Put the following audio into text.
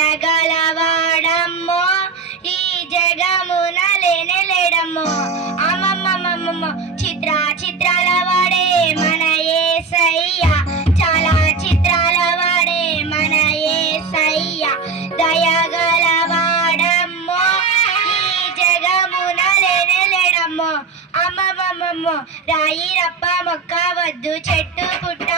దయగలవాడమ్మో ఈ జగమున లేనేలేడమ్మో. అమ్మమ్మమ్మమ్మమ్మ చిత్రాల వాడే మన యేసయ్య, చాలా చిత్రాల వాడే మన యేసయ్య. దయగలవాడమ్మో ఈ జగమున లేనేలేడమ్మో. అమ్మమ్మమ్మమ్మో రాయి రప్ప మొక్క వద్దు చెట్టు పుట్ట